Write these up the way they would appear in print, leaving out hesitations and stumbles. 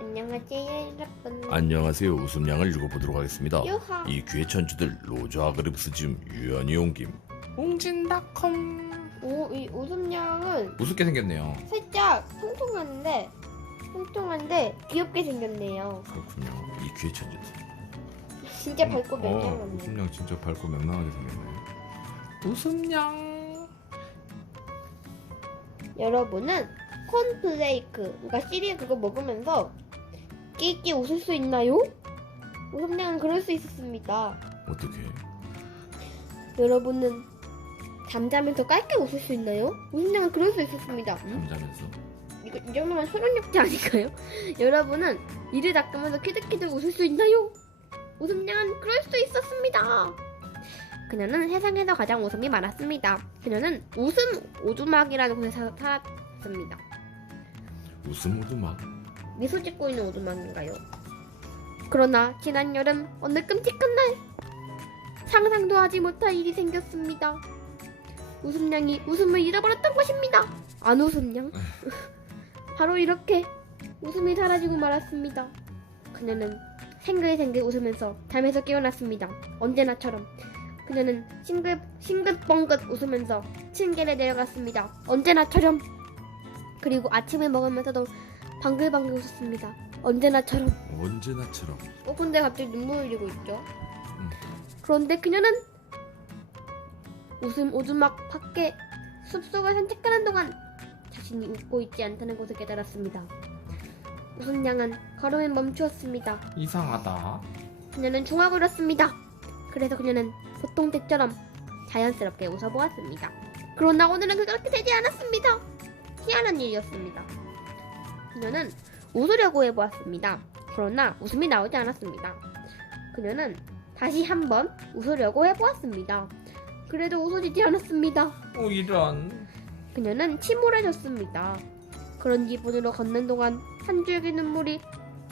안녕하세요 여러분. 안녕하세요. 웃음량을 읽어보도록 하겠습니다. 유하. 이 귀의 천주들 로저와 그립스즘 유연이 옮김 웅진닷컴. 이 웃음량은 우습게 생겼네요. 살짝 통통한데 귀엽게 생겼네요. 그렇군요. 이 귀의 천주들 진짜 밝고 명랑하네요. 웃음량 진짜 밝고 명랑하게 생겼네. 웃음량. 여러분은 콘플레이크, 그러니까 시리얼 그거 먹으면서 끼끼 웃을 수 있나요? 웃음량은 그럴 수 있었습니다. 어떻게? 여러분은 잠자면서 깔깔 웃을 수 있나요? 웃음량은 그럴 수 있었습니다. 잠자면서. 이거 이 정도면 소년육지 아닐까요? 여러분은 이를 닦으면서 키득키득 웃을 수 있나요? 웃음량은 그럴 수 있었습니다. 그녀는 세상에서 가장 웃음이 많았습니다. 그녀는 웃음 오두막이라는 곳에서 살았습니다. 웃음 오두막. 미소 짓고 있는 오두막인가요? 그러나 지난 여름 어느 끔찍한 날 상상도 하지 못할 일이 생겼습니다. 웃음량이 웃음을 잃어버렸던 것입니다. 안 웃음량? 바로 이렇게 웃음이 사라지고 말았습니다. 그녀는 생글생글 웃으면서 잠에서 깨어났습니다. 언제나처럼 그녀는 싱긋벙긋 웃으면서 층계를 내려갔습니다. 언제나처럼. 그리고 아침을 먹으면서도 방글방글 웃었습니다. 언제나처럼. 근데 갑자기 눈물을 흘리고 있죠. 그런데 그녀는 웃음 오두막 밖에 숲속을 산책하는 동안 자신이 웃고 있지 않다는 것을 깨달았습니다. 웃음량은 걸음을 멈추었습니다. 이상하다. 그녀는 중얼거렸습니다. 그래서 그녀는 보통 때처럼 자연스럽게 웃어보았습니다. 그러나 오늘은 그렇게 되지 않았습니다. 희한한 일이었습니다. 그녀는 웃으려고 해보았습니다. 그러나 웃음이 나오지 않았습니다. 그녀는 다시 한번 웃으려고 해보았습니다. 그래도 웃어지지 않았습니다. 이런. 그녀는 침울해졌습니다. 그런 기분으로 걷는 동안 한 줄기 눈물이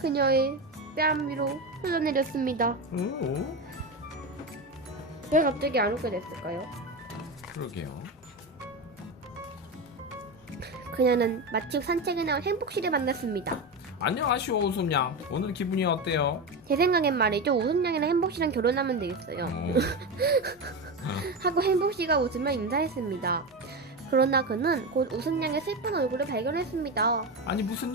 그녀의 뺨 위로 흘러내렸습니다. 왜 갑자기 안 웃게 됐을까요? 그러게요. 그녀는 마침 산책에 나온 행복씨를 만났습니다. 안녕하시오 웃음량. 오늘 기분이 어때요? 제 생각엔 말이죠. 웃음량이랑 행복씨랑 결혼하면 되겠어요. 하고 행복씨가 웃으며 인사했습니다. 그러나 그는 곧 웃음량의 슬픈 얼굴을 발견했습니다. 아니 무슨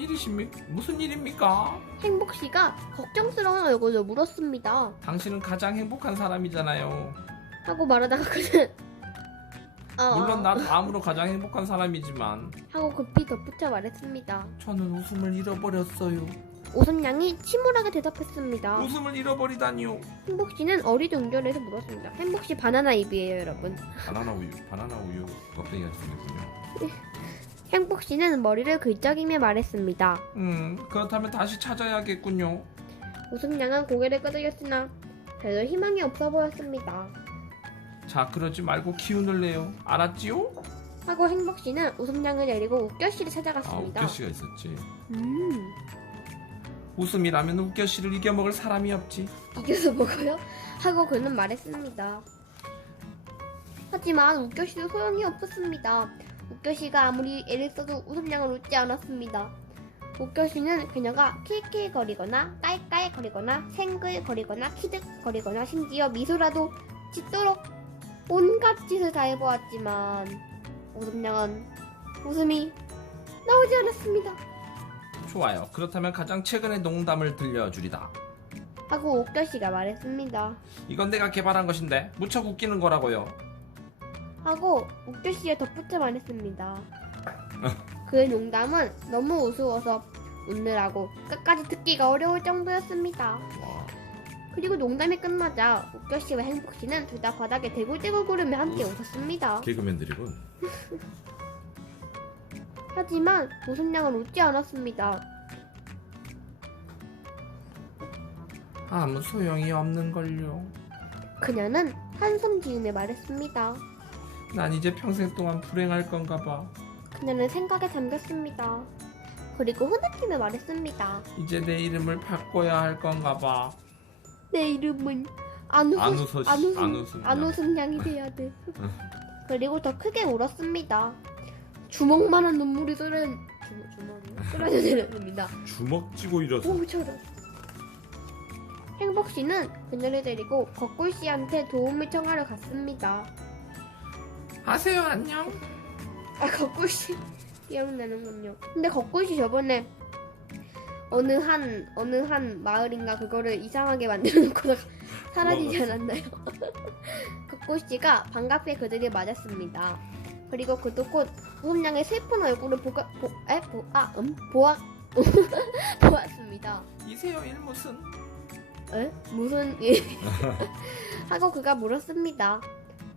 일입니까? 행복씨가 걱정스러운 얼굴로 물었습니다. 당신은 가장 행복한 사람이잖아요. 하고 말하다가 그는 물론 난 다음으로 가장 행복한 사람이지만 하고 급히 덧붙여 말했습니다. 저는 웃음을 잃어버렸어요. 웃음량이 침울하게 대답했습니다. 웃음을 잃어버리다니요. 행복씨는 어리둥절해서 물었습니다. 행복씨 바나나 입이에요, 여러분. 바나나 우유 껍데기가 생겼군요. 행복씨는 머리를 긁적이며 말했습니다. 그렇다면 다시 찾아야겠군요. 웃음량은 고개를 끄덕였으나 별로 희망이 없어 보였습니다. 자, 그러지 말고 기운을 내요. 알았지요? 하고 행복씨는 웃음량을 내리고 웃겨씨를 찾아갔습니다. 웃겨씨가 있었지. 웃음이라면 웃겨씨를 이겨먹을 사람이 없지. 이겨서 먹어요? 하고 그는 말했습니다. 하지만 웃겨씨도 소용이 없었습니다. 웃겨씨가 아무리 애를 써도 웃음량을 웃지 않았습니다. 웃겨씨는 그녀가 킬킬거리거나 깔깔거리거나 생글거리거나 키득거리거나 심지어 미소라도 짓도록 온갖 짓을 다 해보았지만 웃음량은 웃음이 나오지 않았습니다. 좋아요. 그렇다면 가장 최근의 농담을 들려주리다. 하고 웃겨씨가 말했습니다. 이건 내가 개발한 것인데 무척 웃기는 거라고요. 하고 웃겨씨가 덧붙여 말했습니다. 그의 농담은 너무 우스워서 웃느라고 끝까지 듣기가 어려울 정도였습니다. 와. 그리고 농담이 끝나자 웃겨씨와 행복씨는 둘 다 바닥에 대굴대굴 구르며 함께 웃었습니다. 개그맨들이군. 하지만 웃음량은 웃지 않았습니다. 아무 소용이 없는걸요. 그녀는 한숨 지으며 말했습니다. 난 이제 평생 동안 불행할 건가 봐. 그녀는 생각에 잠겼습니다. 그리고 흐느끼며 말했습니다. 이제 내 이름을 바꿔야 할 건가 봐. 내 이름은 안웃음량이 돼야 돼. 그리고 더 크게 울었습니다. 주먹만한 눈물이 쏟은 주먹이요? 쓰러져 내렸습니다. 주먹 쥐고 일어서. 오, 저런. 행복 씨는 그녀를 데리고 거꿀 씨한테 도움을 청하러 갔습니다. 하세요 안녕. 아, 거꿀 씨 기억나는군요. 근데 거꿀 씨 저번에 어느 한 마을인가 그거를 이상하게 만들어 놓고 사라지지 않았나요? 거꿀 씨가 반갑게 그들을 맞았습니다. 그리고 그도 곧 웃음양의 슬픈 얼굴을 보았습니다. 이세요 일 무슨? 에? 무슨 일? 하고 그가 물었습니다.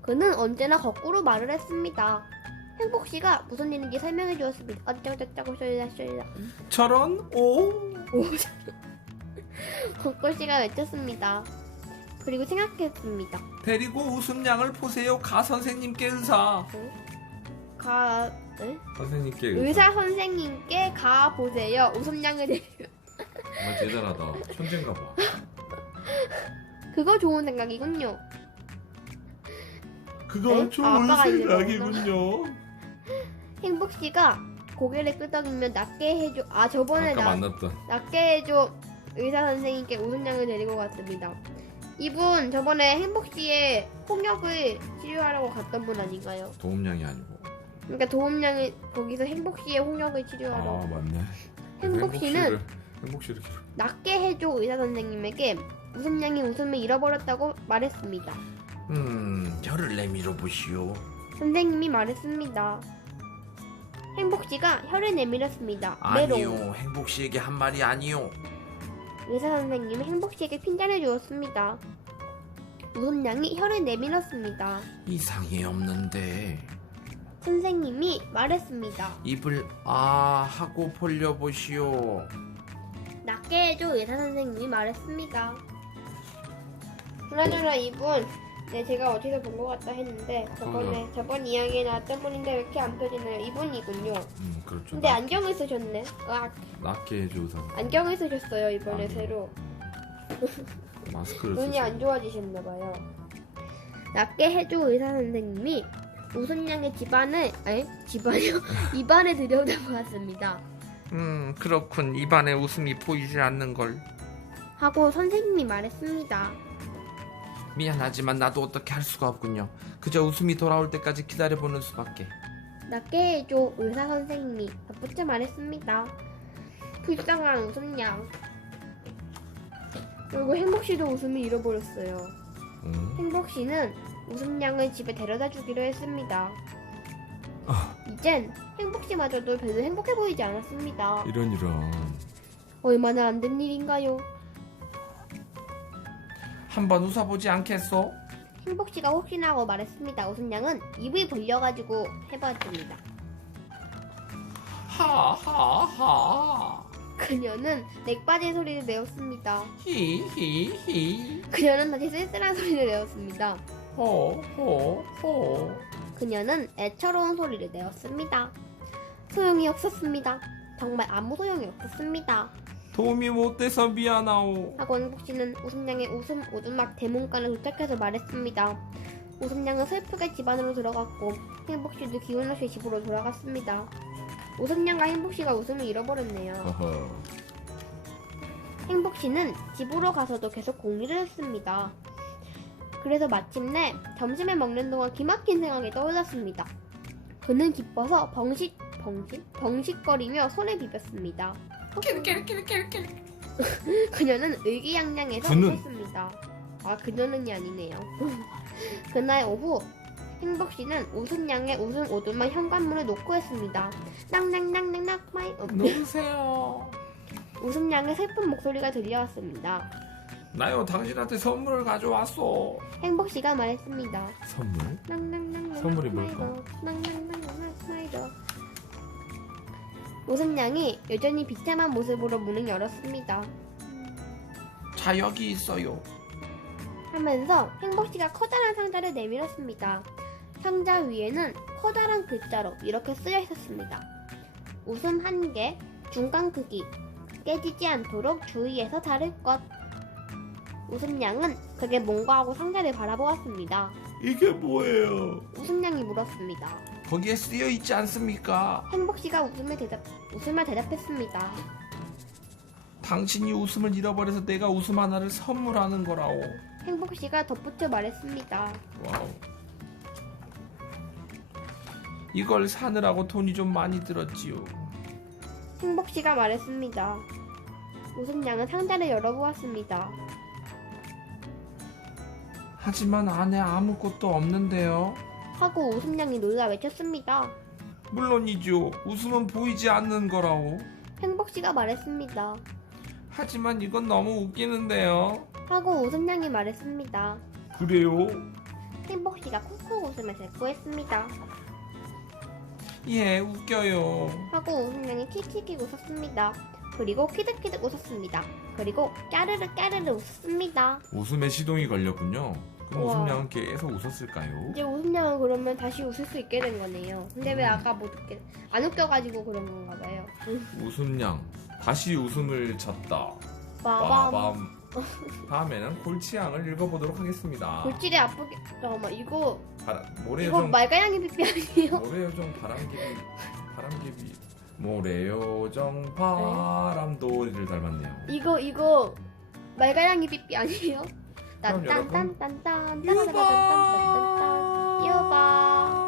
그는 언제나 거꾸로 말을 했습니다. 행복 씨가 무슨 일인지 설명해 주었습니다. 어쩌고저쩌고 쏠라. 저런 오. 거꿀 씨가 외쳤습니다. 그리고 생각했습니다. 데리고 웃음양을 보세요. 가 선생님께 의사. 선생님께 의사 선생님께 가 보세요. 웃음양을 데리고. 정말 대단하다. 천재인가 봐. 그거 좋은 생각이군요. 그건 네? 좋은 아빠가 이제 생각이군요. 행복 씨가 고개를 끄덕이며 낫게 해줘. 아, 저번에 아까 만났던. 낫게 해줘 의사 선생님께 웃음양을 데리고 갔습니다. 이분 저번에 행복 씨의 홍역을 치료하려고 갔던 분 아닌가요? 도움양이 아니고. 그러니까 도움양이 거기서 행복 씨의 홍역을 치료하러. 아 맞네. 행복 씨는 행복 씨를 낫게 해줘 의사 선생님에게 웃음양이 웃음을 잃어버렸다고 말했습니다. 혀를 내밀어 보시오. 선생님이 말했습니다. 행복 씨가 혀를 내밀었습니다. 아니요, 행복 씨에게 한 말이 아니요. 의사 선생님은 행복 씨에게 핀잔을 주었습니다. 웃음양이 혀를 내밀었습니다. 이상이 없는데. 선생님이 말했습니다. 입을 아 하고 벌려 보시오. 낫게 해줘 의사 선생님이 말했습니다. 그나저나 이분 제가 어디서 본 것 같다 했는데 저번 이야기에 나왔던 분인데 왜 이렇게 안 펴지나요? 이분이군요. 그렇죠. 근데 안경을 쓰셨네. 낫게 해줘 의사. 안경을 쓰셨어요 이번에 아니요. 새로. 마스크를 눈이 안 좋아지셨나봐요. 낫게 해줘 의사 선생님이 웃음양의 입안에 들여다보았습니다. 그렇군. 입안에 웃음이 보이지 않는 걸. 하고 선생님이 말했습니다. 미안하지만 나도 어떻게 할 수가 없군요. 그저 웃음이 돌아올 때까지 기다려보는 수밖에. 낫게 해줘 의사 선생님이 덧붙여 말했습니다. 불쌍한 웃음양. 그리고 행복씨도 웃음을 잃어버렸어요. 행복씨는 웃음양을 집에 데려다 주기로 했습니다. 이젠 행복씨마저도 별로 행복해 보이지 않았습니다. 이런. 얼마나 안 된 일인가요? 한번 웃어보지 않겠소? 행복씨가 혹시나 하고 말했습니다. 웃음양은 입을 벌려가지고 해봤습니다. 하하하. 그녀는 넥빠진 소리를 내었습니다. 히히히. 그녀는 다시 쓸쓸한 소리를 내었습니다. 호호호. 그녀는 애처로운 소리를 내었습니다. 소용이 없었습니다. 정말 아무 소용이 없었습니다. 도움이 못 돼서 미안하오. 하고 행복씨는 웃음양의 웃음 오두막 대문간에 도착해서 말했습니다. 웃음양은 슬프게 집 안으로 들어갔고 행복씨도 기운 없이 집으로 돌아갔습니다. 웃음양과 행복씨가 웃음을 잃어버렸네요. 행복씨는 집으로 가서도 계속 공리를 했습니다. 그래서 마침내 점심을 먹는 동안 기막힌 생각이 떠올랐습니다. 그는 기뻐서 벙식거리며 손을 비볐습니다. 그녀는 의기양양해서 웃었습니다. 아, 그녀는이 아니네요. 그날 오후 행복씨는 웃음양의 웃음 오두막 현관문을 놓고 했습니다. 낭낭낭낭낭 마이 누구세요? 웃음양의 슬픈 목소리가 들려왔습니다. 나요, 당신한테 선물을 가져왔어. 행복씨가 말했습니다. 선물? 낭낭낭낭 선물이 뭘까? 낭낭낭낭 스마이더. 웃음양이 여전히 비참한 모습으로 문을 열었습니다. 자, 여기 있어요. 하면서 행복씨가 커다란 상자를 내밀었습니다. 상자 위에는 커다란 글자로 이렇게 쓰여 있었습니다. 웃음 1개, 중간 크기, 깨지지 않도록 주의해서 다룰 것. 웃음양은 그게 뭔가 하고 상자를 바라보았습니다. 이게 뭐예요? 웃음양이 물었습니다. 거기에 쓰여 있지 않습니까? 행복 씨가 웃으며 대답했습니다. 당신이 웃음을 잃어버려서 내가 웃음 하나를 선물하는 거라오. 행복 씨가 덧붙여 말했습니다. 와우. 이걸 사느라고 돈이 좀 많이 들었지요. 행복 씨가 말했습니다. 웃음 양은 상자를 열어보았습니다. 하지만 안에 아무것도 없는데요. 하고 웃음 양이 놀라 외쳤습니다. 물론이죠. 웃음은 보이지 않는 거라오. 행복 씨가 말했습니다. 하지만 이건 너무 웃기는데요. 하고 웃음 양이 말했습니다. 그래요? 행복 씨가 콕콕 웃으며 대꾸했습니다. 예, 웃겨요. 하고 웃음 양이 킥킥킥 웃었습니다. 그리고 키득키득 웃었습니다. 그리고 까르르 까르르 웃었습니다. 웃음에 시동이 걸렸군요. 그럼 우와. 웃음량은 계속 웃었을까요? 이제 웃음 양은 그러면 다시 웃을 수 있게 된 거네요. 근데 왜 아까 안 웃겨가지고 그런 건가 봐요. 웃음량 다시 웃음을 쳤다. 빠밤. 빠밤. 다음에는 골치양을 읽어보도록 하겠습니다. 골질이 아프게. 잠깐만 이거 이거 모래요정 말가양이 삐삐 아니에요? 모래요정 바람개비 모래요정 바람돌이를 닮았네요. 이거 말가양이 삐삐 아니에요? 그럼 여러분, 딴딴딴딴딴 유바